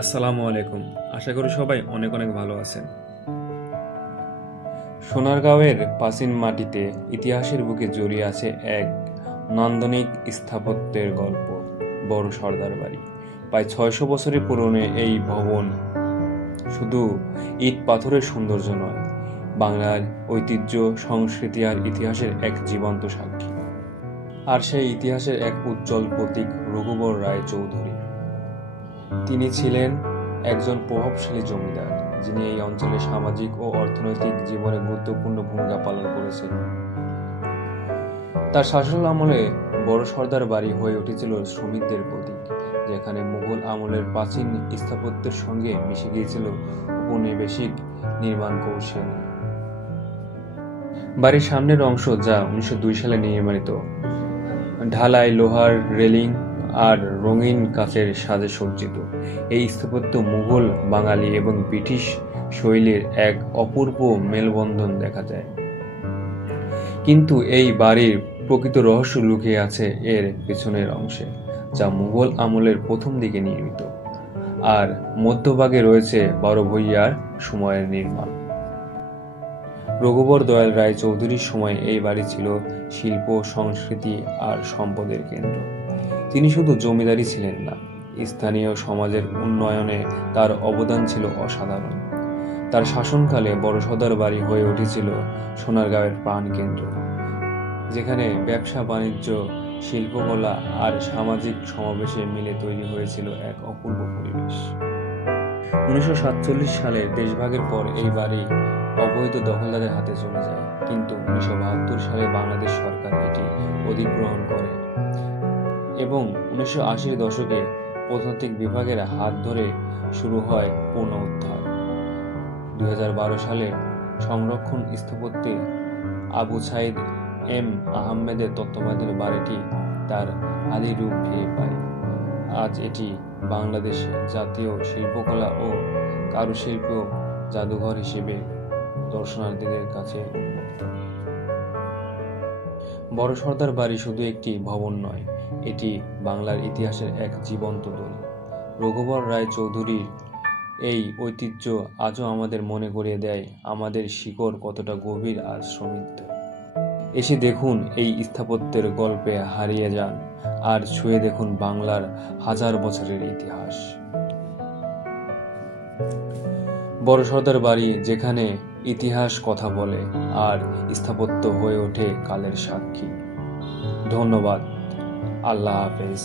আসসালামু আলাইকুম। আশা করি সবাই অনেক অনেক ভালো আছেন। সোনারগাঁওয়ের প্রাচীন মাটিতে ইতিহাসের বুকে জড়িয়ে আছে এক নান্দনিক স্থাপত্যের গল্প, বড় সর্দার বাড়ি। প্রায় ৬০০ বছরের পুরনো এই ভবন শুধু ইট পাথরের সৌন্দর্য নয়, বাংলার ঐতিহ্য, সংস্কৃতি আর ইতিহাসের এক জীবন্ত সাক্ষী। আর সেই ইতিহাসের এক উজ্জ্বল প্রতীক রঘুবর রায় চৌধুরী। তিনি ছিলেন একজন প্রভাবশালী জমিদার, যিনি এই অঞ্চলের সামাজিক ও অর্থনৈতিক জীবনে গুরুত্বপূর্ণ ভূমিকা পালন করেছেন। তার শাসন আমলে বড় সর্দার বাড়ি হয়ে উঠেছিল শ্রমিকদের প্রতীক, যেখানে মুঘল আমলের প্রাচীন স্থাপত্যের সঙ্গে মিশে গিয়েছিল উপনিবেশিক নির্মাণ কৌশল। বাড়ির সামনের অংশ, যা ১৯০২ সালে নির্মিত, ঢালাই, লোহার রেলিং আর রঙিন কাচের সাজে সজ্জিত। এই স্থাপত্য মুঘল, বাঙালি এবং ব্রিটিশ শৈলীর এক অপূর্ব মেলবন্ধন দেখা যায়। কিন্তু এই বাড়ির প্রকৃত রহস্য লুকিয়ে আছে এর পেছনের অংশে, যা মুঘল আমলের প্রথম দিকে নির্মিত, আর মধ্যভাগে রয়েছে ১২ ভূঁইয়ার সময়ের নির্মাণ। রঘুবর দয়াল রায় চৌধুরীর সময় এই বাড়ি ছিল শিল্প, সংস্কৃতি আর সম্পদের কেন্দ্র। তিনি শুধু জমিদারই ছিলেন না, স্থানীয় সমাজের উন্নয়নে তার অবদান ছিল অসাধারণ। তার শাসনকালে বড় সর্দার বাড়ি হয়ে উঠেছিল সোনারগাঁওয়ের প্রাণকেন্দ্র, যেখানে ব্যবসা, বাণিজ্য, শিল্পকলা আর সামাজিক সমাবেশে মিলে তৈরি হয়েছিল এক অপূর্ব পরিবেশ। ১৯৪৭ সালের দেশভাগের পর এই বাড়ি অবৈধ দখলদারদের হাতে চলে যায়, কিন্তু ১৯৭২ সালে বাংলাদেশ সরকার এটি অধিগ্রহণ করে এবং ১৯৮০-এর দশকে প্রত্নতাত্ত্বিক বিভাগের হাত ধরে শুরু হয় পুনরুদ্ধার। ২০১২ সালে সংরক্ষণ স্থাপত্যে আবু সাইদ এম আহমেদের তত্ত্বাবধানে বাড়িটি তার আদি রূপ ফিরে পায়। আজ এটি বাংলাদেশ জাতীয় শিল্পকলা ও কারুশিল্প জাদুঘর হিসেবে দর্শনার্থীদের কাছে উন্মুক্ত। বড় সর্দার বাড়ি শুধু একটি ভবন নয়, এটি বাংলার ইতিহাসের এক জীবন্ত দলিল। রঘুবর রায় চৌধুরীর এই ঐতিহ্য আজও আমাদের মনে করিয়ে দেয় আমাদের শিকড় কতটা গভীর আর সমৃদ্ধ। এসে দেখুন এই স্থাপত্যের গল্পে হারিয়ে যান আর ছুঁয়ে দেখুন বাংলার হাজার বছরের ইতিহাস। বড় সর্দার বাড়ি, যেখানে ইতিহাস কথা বলে আর স্থাপত্য হয়ে ওঠে কালের সাক্ষী। ধন্যবাদ। আল্লাহ হাফেজ।